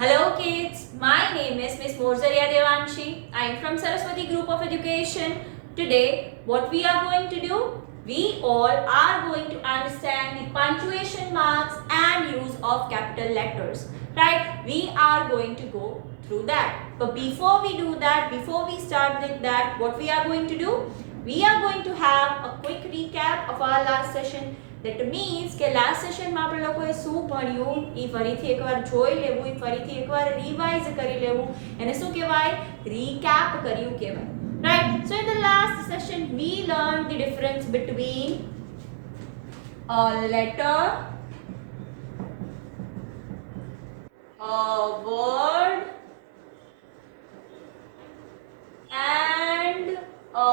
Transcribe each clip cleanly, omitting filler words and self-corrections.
Hello kids, my name is Miss Morzaria Devanshi. I am from Saraswati Group of Education. Today, what we are going to do? We all are going to understand the punctuation marks and use of capital letters. Right? We are going to go through that. But before we do that, before we start with that, what we are going to do? We are going to have a quick recap of our last session. That means કે લાસ્ટ સેશનમાં આપણે લોકોએ શું ભણ્યું એ ફરીથી એકવાર જોઈ લેવું, એ ફરીથી એકવાર રિવાઇઝ કરી લેવું, એને શું કહેવાય? રીકેપ કર્યું કહેવાય. Right? So in the last session we learned the difference between a letter, a word and a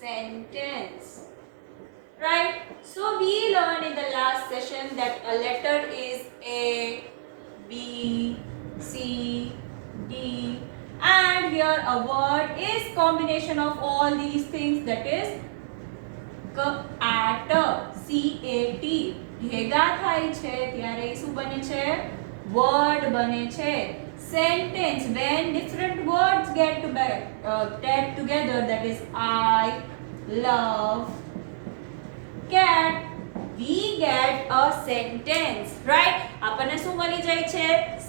sentence. Right? So we learned in the last session that a letter is A, B, C, D, and here a word is combination of all these things, that is CAT, CAT. ભેગા થાય છે ત્યારે શું બને છે? Word બને છે. Sentence, when different words get together, that is I love cat, we get a sentence. Right? આપણને શું મળી જાય છે?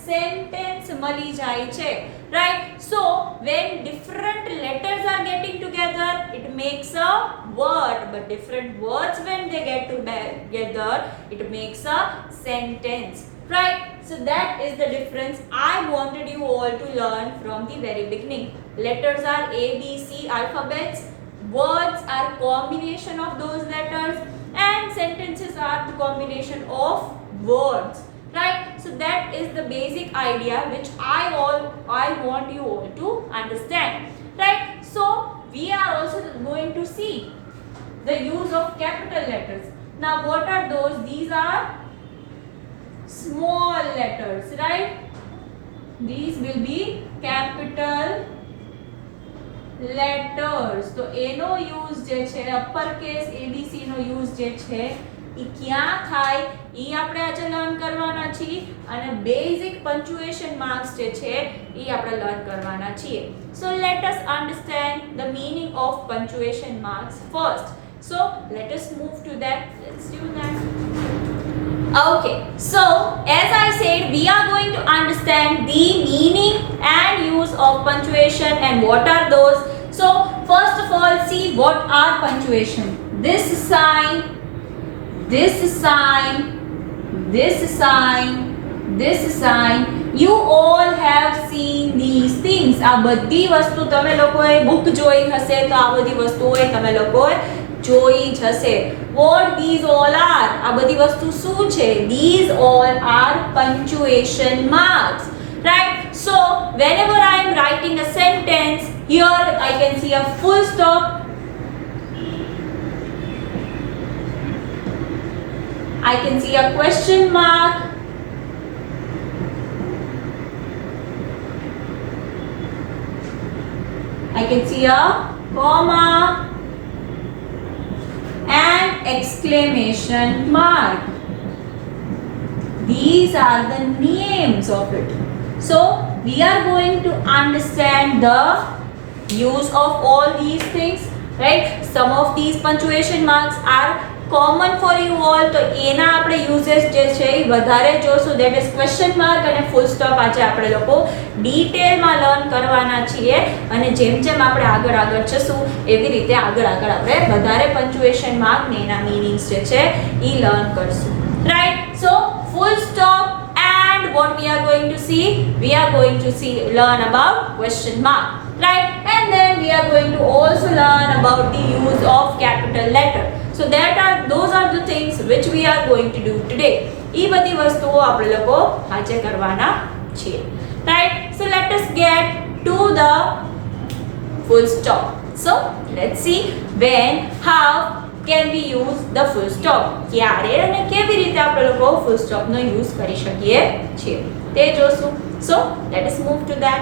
Sentence મળી જાય છે. Right? So when different letters are getting together, it makes a word, but different words when they get together, it makes a sentence. Right? So that is the difference I wanted you all to learn from the very beginning. Letters are A, B, C alphabets. Words are combination of those letters and sentences are the combination of words. Right? So that is the basic idea which I want you all to understand. Right? So we are also going to see the use of capital letters. Now what are those? These are small letters. Right? These will be capital letters. તો એનો યુઝ જે છે upper case ABC નો યુઝ જે છે ઈ ક્યાં થાય ઈ આપણે આજે લર્ન કરવાના છીએ અને બેઝિક પંક્ચુએશન માર્ક્સ જે છે ઈ આપણે લર્ન કરવાના છીએ. So let us understand the meaning of punctuation marks first. So let us move to that. Let's do that. Okay, so as I said, we are going to understand the meaning and use of punctuation and what are those. So first of all, see what are punctuation. This sign, this sign, this sign, this sign. You all have seen these things. આ બધી વસ્તુ તમે લોકોએ બુક જોઈ હશે તો આ બધી વસ્તુઓ તમે લોકોએ જોઈ જ હશે. What these all are? આ બધી વસ્તુ શું છે? These all are punctuation marks. Right? So whenever I am writing a sentence, here I can see a full stop. I can see a question mark. I can see a comma and exclamation mark. These are the names of it. So we are going to understand the use of all these things. Right? Some of these punctuation marks are common for you all. તો એના આપણે યુઝેસ જે છે એ વધારે જોશું. That is question mark અને full stop. આજે આપણે લોકો ડિટેલમાં લર્ન કરવાના છીએ અને જેમ જેમ આપણે આગળ જશું એવી રીતે આગળ આપણે વધારે punctuation mark ને એના meanings જે છે એ લર્ન કરશું. Right? So full stop and what we are going to see? We are going to learn about question mark. Right? And then we are going to also learn about the use of capital letter. So those are the things which we are going to do today. ई बधी वस्तुओं આપણે લોકો આજે કરવાના છીએ. Right? So let us get to the full stop. So let's see how can we use the full stop. ક્યારે અને કેવી રીતે આપણે લોકો full stop નો યુઝ કરી શકીએ છીએ તે જોશું. So let us move to that.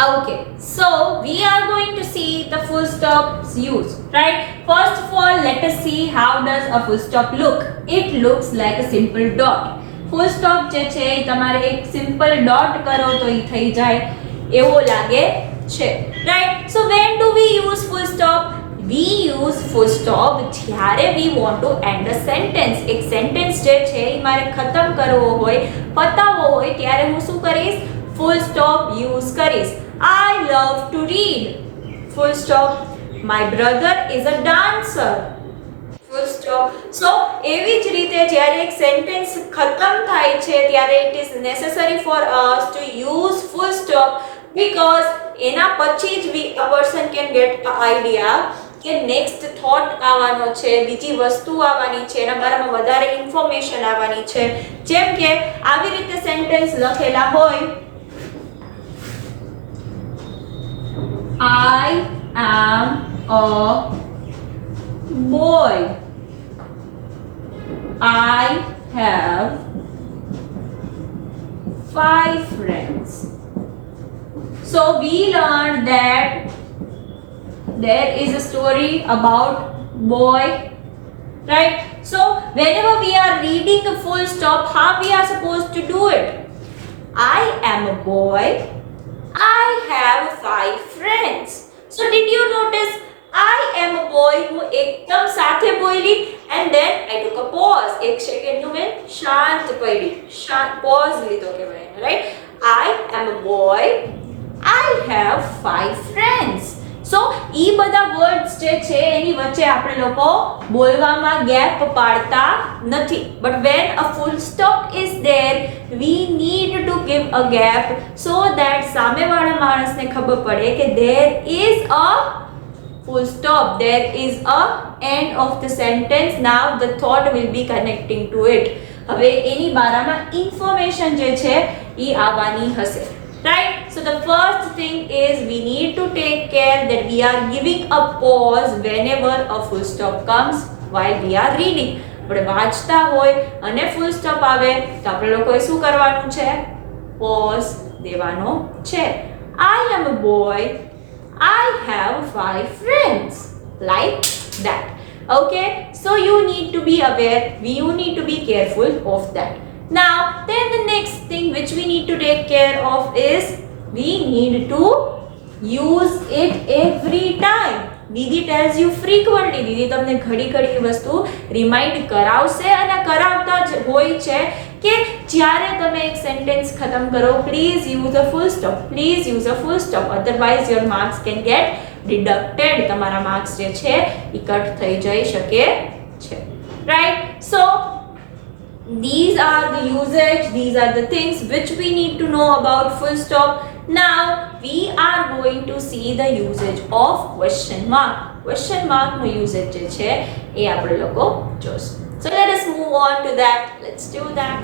Okay, so we are going to see the full stop's use, right? First of all, let us see how does a full stop look. It looks like a simple dot. Full stop જે છે એ તમારે એક simple dot કરો તો એ થઈ જાય એવો લાગે છે, right. So when do we use full stop? We use full stop જ્યારે we want to end a sentence. એક સેન્ટેન્સ જે છે એ મારે ખતમ કરવો હોય, પતાવવો હોય, ત્યારે હું શું કરીશ? ફૂલ સ્ટોપ યુઝ કરીશ. I love to read. Full stop. My brother is a dancer. Full stop. So એવી જ રીતે જ્યારે એક સેન્ટેન્સ ખતમ થાય છે ત્યારે it is necessary for us to use full stop because એના પછી જ a person can get an idea કે નેક્સ્ટ થોટ આવવાનો છે, બીજી વસ્તુ આવવાની છે, એના બારામાં વધારે ઇન્ફોર્મેશન આવવાની છે. જેમ કે આવી રીતે સેન્ટેન્સ લખેલા હોય, I am a boy. I have 5 friends. So we learned that there is a story about boy, right? So whenever we are reading the full stop, how we are supposed to do it? I am a boy. I have 5 friends. So did you notice I am a boy હું એકદમ સાથે બોલી and then I took a pause. એક સેકન્ડનું મેં શાંત પડી, શાંત પોઝ લીધો કહેવાય, right? I am a boy. I have 5 friends. સો ઈ બધા વર્ડ્સ જે છે એની વચ્ચે આપણે લોકો બોલવામાં ગેપ પાડતા નથી. But when a full stop is there we need to give a gap so that સામેવાળા માણસને ખબર પડે કે there is a full stop, there is a end of the sentence. Now the thought will be connecting to it. હવે એની બારામાં ઇન્ફોર્મેશન જે છે ઈ આવવાની હશે, right? So the first thing is we need to take care that we are giving a pause whenever a full stop comes while we are reading. આપણે વાંચતા હોય અને full stop આવે તો આપણે લોકોએ શું કરવાનું છે? Pause દેવાનો છે. I am a boy. I have 5 friends. Like that. Okay? So you need to be aware, you need to be careful of that. Now, then the next thing which we need to take care of is we need to use it every time. Didi tells you frequently. દીદી તમને ઘડી ઘડી વસ્તુ રિમાઇન્ડ કરાવશે અને કરાવતા જ હોય છે કે જ્યારે તમે એક સેન્ટેન્સ ખતમ કરો, please use a full stop, please use a full stop, otherwise your marks can get deducted. તમારા માર્ક્સ જે છે એ કટ થઈ જઈ શકે છે, right? So these are the usage, these are the things which we need to know about full stop. Now we are going to see the usage of question mark. Question mark નો usage જે છે એ આપણે લોકો જોશું. So let us move on to that. Let's do that.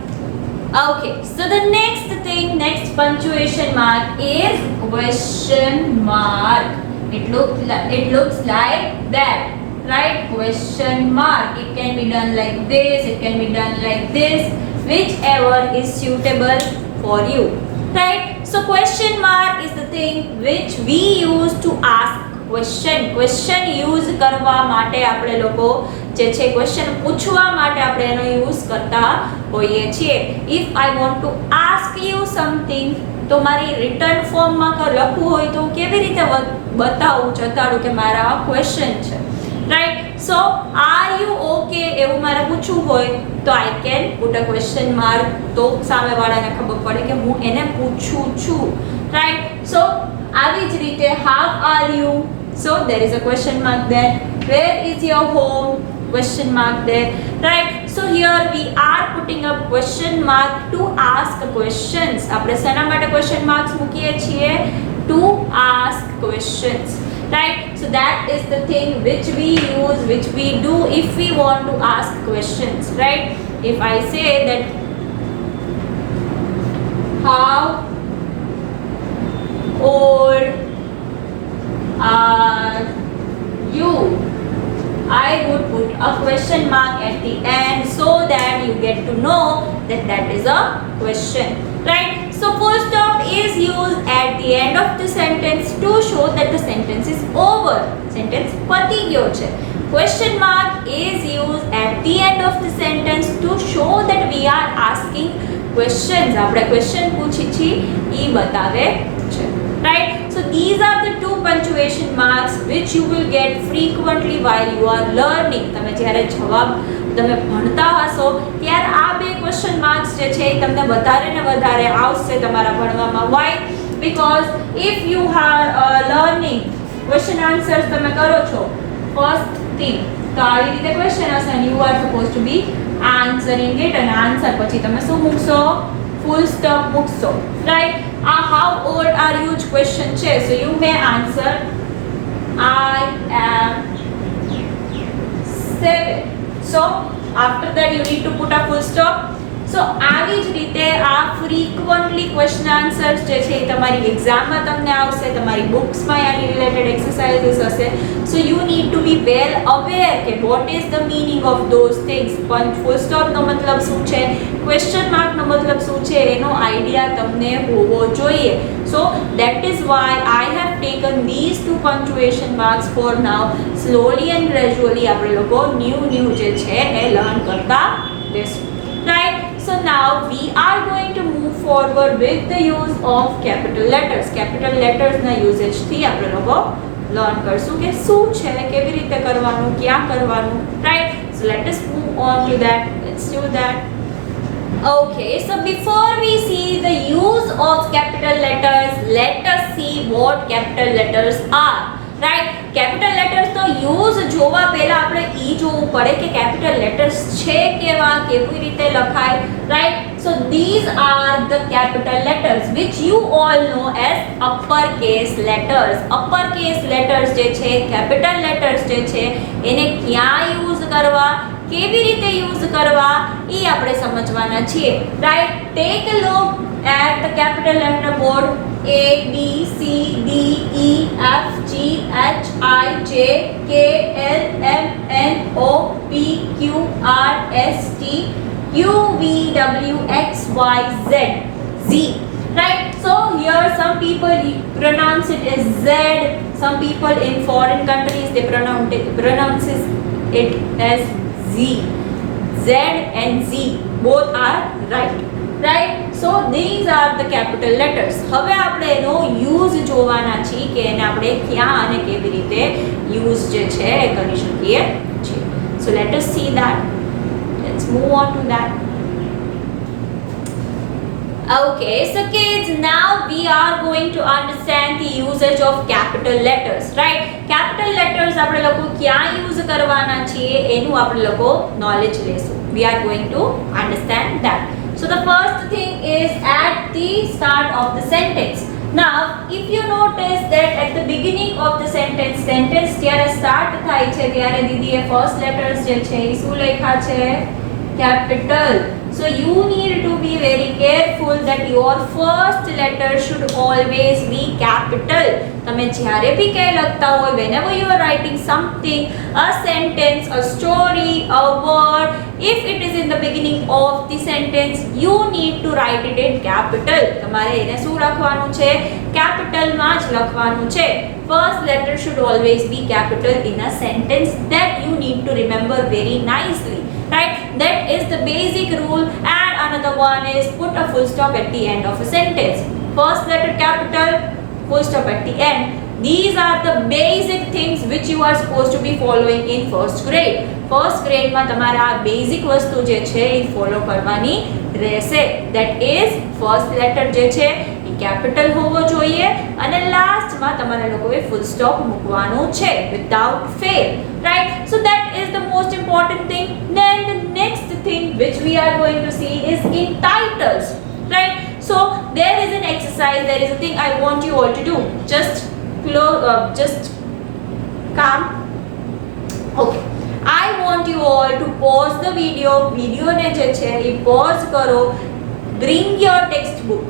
Okay, so the next thing, next punctuation mark is question mark. It looks like that. Right? Question mark. It can be done like this, it can be done like this, whichever is suitable for you. Right? So question mark is the thing which we use to ask question. Question use કરવા માટે આપણે લોકો જે છે question પૂછવા માટે આપણે એનો યુઝ કરતા હોઈએ છીએ. If I want to ask you something, તો મારી રિટર્ન ફોર્મમાં લખવું હોય તો કેવી રીતે બતાવું, જતાડું કે મારા આ ક્વેશ્ચન છે, right? So are you okay એવું મારે પૂછવું હોય તો I can put a question mark, તો સામેવાળાને ખબર પડે કે હું એને પૂછું છું, right? So આવી જ રીતે how are you? So there is a question mark there. Where is your home? Question mark there, right? So here we are putting up question mark to ask questions. આપણે શેના માટે question marks મૂકીએ છીએ? To ask questions, right? So that is the thing which we use, which we do if we want to ask questions, right? If I say that how old are you, I would put a question mark at the end so that you get to know that that is a question, right? So full stop is used at the end of the sentence to show that the sentence is over. Sentence પતી ગયો છે. question mark is used at the end of the sentence to show that we are asking questions. આપણે question પૂછી છી ઈ બતાવે છે, right? So these are the two punctuation marks which you will get frequently while you are learning. તમે જ્યારે જવાબ તમે ભણતા હશો ત્યારે આ બે ક્વેશ્ચન માર્ક્સ જે છે એ તમને વધારે ને વધારે આવશે તમારા ભણવામાં. Why? Because if you are learning question answers તમે કરો છો first thing, તો આવી રીતે ક્વેશ્ચન હશે and you are supposed to be answering it, અને આન્સર પછી તમે શું મૂકશો? full stop મૂકશો, right? How old are you question છે, so you may answer I am 7. So after that you need to put a full stop. So આવી જ રીતે આ frequently question answers જે છે એ તમારી એક્ઝામમાં તમને આવશે, તમારી બુક્સમાં આની રિલેટેડ એક્સરસાઇઝીસ હશે. So you need to be well aware કે what is the meaning of those things. પણ full stop નો મતલબ શું છે, question mark નો મતલબ શું છે, એનો આઈડિયા તમને હોવો જોઈએ. So that is why I have taken these two punctuation marks for now. Slowly and gradually આપણે લોકો new જે છે એ લર્ન કરતા રહેશું, right? So now we are going to move forward with the use of capital letters. Capital letters ના usage થી આપણે લોકો લર્ન કરશું કે શું છે, કેવી રીતે કરવાનું, ક્યાં કરવાનું, right? So let us move on to that. Let's do that. Okay, so before we see the use of capital letters, let us see what capital letters are. Right, capital letters તો યુઝ જોવા પહેલા આપણે ઈ જોવું પડે કે capital letters છે કેવા, કેવી રીતે લખાય, રાઈટ? સો these are the capital letters which you all know as upper case letters. upper case letters જે છે, capital letters જે છે એને ક્યાં યુઝ કરવા, કેવી રીતે યુઝ કરવા ઈ આપણે સમજવાના છીએ, right? Take a look at the capital letter board. A, B, C, D, E, F, G, H, I, J, K, L, M, N, O, P, Q, R, S, T, U, V, W, X, Y, Z. Z. Right? So here some people pronounce it as Z. Some people in foreign countries they pronounce it as Z. Z and Z both are right. Right? So these are the capital letters. હવે આપણે એનો યુઝ જોવાના છીએ કે એને આપણે ક્યાં અને કેવી રીતે યુઝ જે છે એ કરી શકીએ છીએ. So let us see that. Let's move on to that. Okay, so kids, now we are going to understand the usage of capital letters, right? Capital letters આપણે લોકો ક્યાં યુઝ કરવાના છીએ એનું આપણે લોકો નોલેજ લેશું. We are going to understand that. So the first thing is at the start of the sentence. Now, if you notice that at the beginning of the sentence જ્યારે start થાય છે ત્યારે દીદીએ first letters જે છે એ શું લખ્યા છે? Capital. So you need to be very careful that your first letter should always be capital. તમે જ્યારે બી કંઈ લખતા હોય, whenever you are writing something, a sentence, a story, a word, if it is in the beginning of the sentence, you need to write it in capital. તમારે એને શું લખવાનું છે? capital માં જ લખવાનું છે. First letter should always be capital in a sentence. That you need to remember very nicely. Right? That is the basic rule. And another one is put a full stop at the end of a sentence. First letter capital, full stop at the end. These are the basic things which you are supposed to be following in first grade. First grade માં તમારે આ basic વસ્તુ જે છે એ follow કરવાની રહેશે. That is first letter જે છે એ capital હોવો જોઈએ અને last માં તમારે લોકોએ full stop મૂકવાનું છે without fail. Right? So that is the most important thing. Then the next thing which we are going to see is in titles. Right? So there is an exercise, there is a thing I want you all to do. Just calm. Okay. I want you all to pause the video. Video ને જે છે એ pause કરો. Bring your textbook.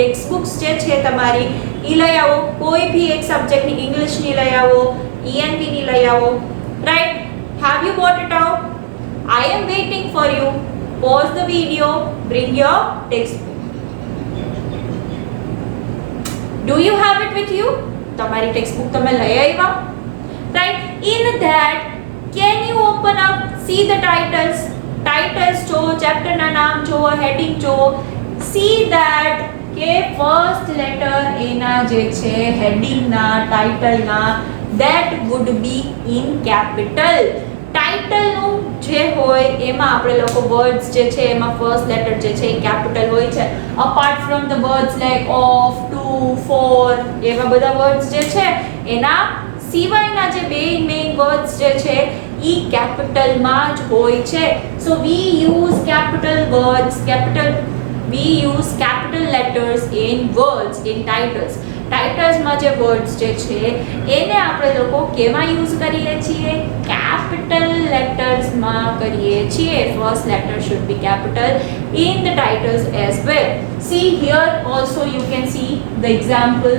Textbooks જે છે તમારી ઈ લઈ આવો. કોઈ ભી એક સબ્જેક્ટની ઇંગ્લિશની લઈ આવો, ENP ની લઈ આવો. Right? Have you got it out? I am waiting for you. Pause the video. Bring your textbook. Do you have it with you? તમારી ટેક્સ્ટબુક તમે લઈ આવ્યા? Right? In that Can you open up, see the titles? Titles જો ચેપ્ટરના નામ જો, હેડિંગ જો. See that કે ફર્સ્ટ લેટર એના જે છે હેડિંગના, ટાઇટલના, that would be in capital. ટાઇટલનું જે હોય એમાં આપણે લોકો વર્ડ્સ જે છે એમાં ફર્સ્ટ લેટર જે છે એ કેપિટલ હોય છે. Apart from the words like of, to, for એવા બધા વર્ડ્સ જે છે એના સિવાયના જે બે મેઇન વર્ડ્સ જે છે ઈ કેપિટલમાં જ હોય છે. So we use capital words, we use capital letters in words, in titles. ટાઇટલ્સમાં જે વર્ડ્સ જે છે એને આપણે લોકો કેમાં યુઝ કરીએ છીએ? કેપિટલ લેટર્સમાં કરીએ છીએ. First letter should be capital in the titles as well. See here also you can see the example.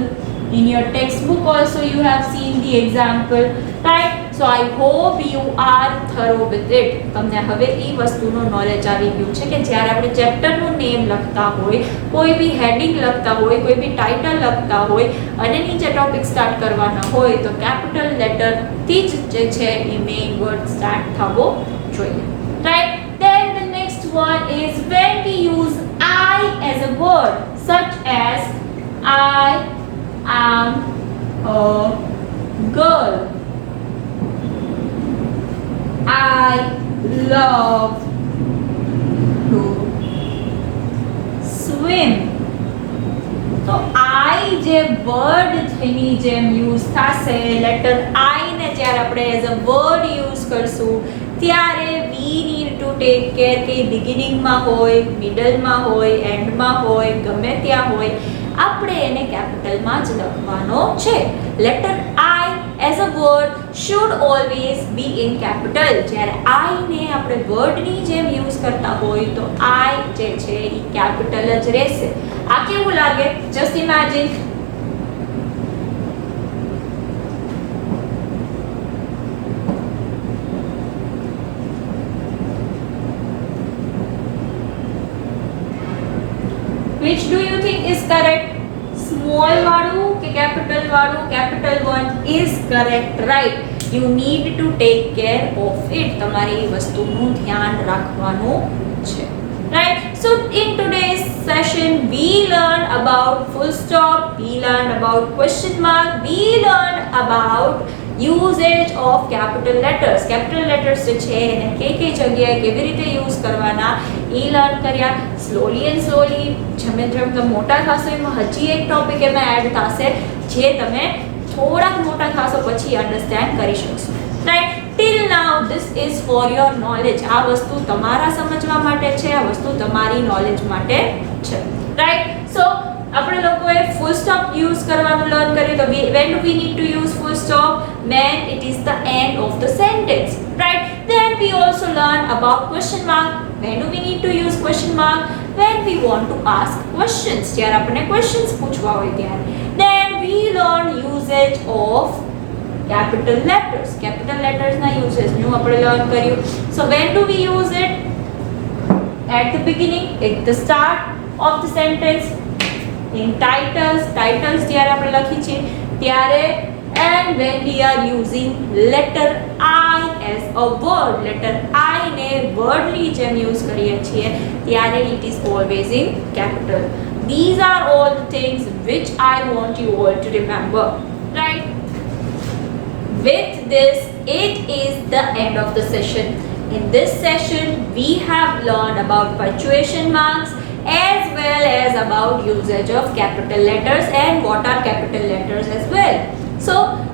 In your textbook also you have seen the example, right? So I hope you are thorough with it. તમને હવે એ વસ્તુનો નોલેજ આવી ગયું છે કે જ્યારે આપણે ચેપ્ટરનું નેમ લખતા હોય, કોઈ બી હેડિંગ લખતા હોય, કોઈ બી ટાઇટલ લખતા હોય અને નીચે ટોપિક સ્ટાર્ટ કરવાના હોય તો કેપિટલ લેટરથી જ જે છે એ મેઇન વર્ડ સ્ટાર્ટ થવો જોઈએ, right? Then the next one is when we use I as a word, such as I am a girl, I love to swim. તો I જે વર્ડ એની જેમ યુઝ થશે, લેટર I ને જ્યારે આપણે એઝ અ વર્ડ યુઝ કરશું ત્યારે we need to take care કે બિગિનિંગમાં હોય, મિડલમાં હોય, એન્ડમાં હોય, ગમે ત્યાં હોય આપણે એને કેપિટલમાં જ લખવાનો છે. Letter I as a word should always be in capital. જ્યારે I ને આપણે વર્ડની જેમ યુઝ કરતા હોય તો I જે છે એ કેપિટલ જ રહેશે. આ કેવું લાગે? Just imagine. Which do you think is correct? Small વાળું કે capital વાળું? Capital one is correct, right? You need to take care of it. તમારે એ વસ્તુનું ધ્યાન રાખવાનું છે, right? So in today's session we learned about full stop, we learned about question mark, we learned about usage of capital letters. Capital letters જે છે એને કઈ જગ્યાએ કેવી રીતે યુઝ કરવાના એ લર્ન કર્યા. સ્લોલી એન્ડ સ્લોલી જેમ જેમ તમે મોટા થશો એમાં હજી એક ટોપિક એમાં એડ થશે જે તમે થોડાક મોટા થશો પછી અન્ડરસ્ટેન્ડ કરી શકશો, right? Till now this is for your knowledge. આ વસ્તુ તમારા સમજવા માટે છે, આ વસ્તુ તમારી નોલેજ માટે છે, રાઈટ? સો આપણે લોકોએ ફૂલ સ્ટોપ યુઝ કરવાનું લર્ન કર્યું. તો when do we need to use full stop? When it is the end of the sentence, right? Then we also learn about question mark. When do we need to use question mark? When we want to ask questions, જ્યારે આપણે questions પૂછવા હોય ત્યારે. Then we learn usage of capital letters. Capital letters ના uses નું આપણે લર્ન કર્યું. So when do we use it? At the beginning, at the start of the sentence, in titles જ્યારે આપણે લખી છે ત્યારે, and when we are using letter I as a word. letter I ને વર્ડની જેમ યુઝ કરીએ છીએ ત્યારે it is always in capital. These are all the things which I want you all to remember, right? With this, it is the end of the session. In this session, we have learned about punctuation marks as well as about usage of capital letters and what are capital letters as well. So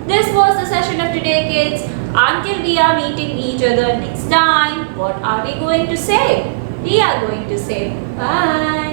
this was the session of today, kids. Until we are meeting each other next time, what are we going to say? We are going to say bye.